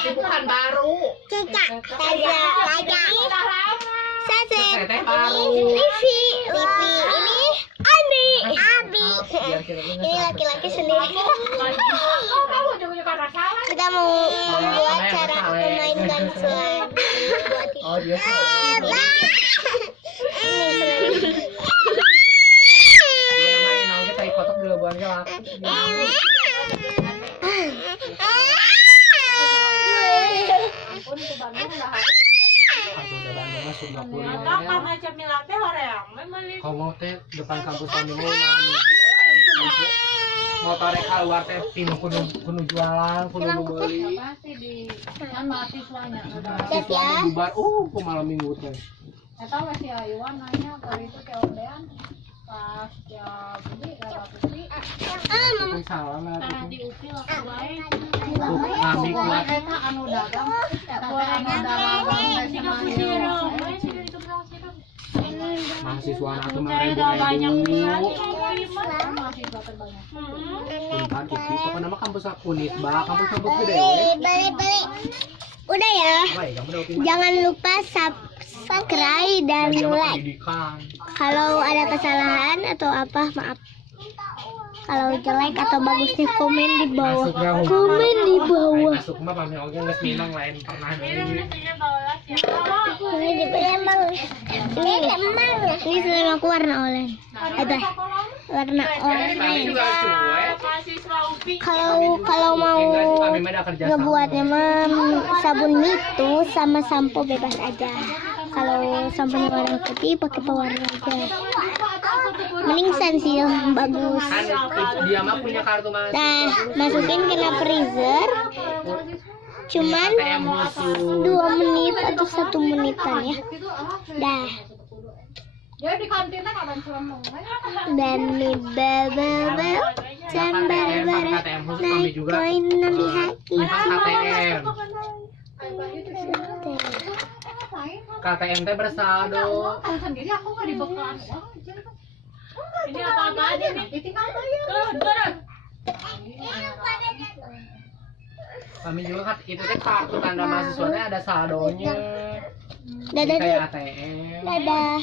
Tapi bukan baru. Caca, Caca. Saset. Teteh baru. Livi. Ini Abi. Ini laki-laki sendiri. Kita mau membuat cara memainkan suara. Oh dia. Main kita ikut dulu buat gelap. Kau mau teh depan kampus kami mau tarik keluar teh pinu kuno jualan kuno beli. Masih di kan mahasiswanya. Siap ya. Bubar ke malam minggu teh. Eta masih ayuan nanya kalau itu ke ordean pas jam ini relatif Tapi salah lah karena itu. diupil aku baik. Kami kuat. Eta anu dagang, eta anu dagang Mahasiswa anak tuh saya udah banyak pisan mahasiswa terbanyak. Unpad UPI, pokoknya nama kampus Unit, kampus gede. Beli. Udah ya. Baik, kamu udah Jangan lupa subscribe dan like. pendidikan. Kalau ada kesalahan atau apa, maaf. Kalau jelek atau bagusnya komen di bawah. Komen di bawah. Masuk mah pamit oke geus minang lain pernah deui. Ini di Palembang. Ini selama aku warna oranye. Ada warna oranye. Juga cuek. Kalau mau ngebuatnya mah sabun itu sama sampo bebas aja. Kalau samponya warna putih pakai pewarna aja. Mending sensil bagus. Kan dia mah punya kartu mahasiswa. Nah, masukin ke freezer. Cuman 2 menit atau 1 menitan ya. Dah. Ya di kantinnya kapan selama Dan nih bebel jambar bara naik koin nabi hati. KTM. KTM teh bersaldo. sendiri aku nggak dibekal. Ini apa aja nih? Ditinggal bayar. Kami juga kan itu teh kartu tanda mahasiswa teh ada saldonya. Dadah. Kayak ATM. Dadah.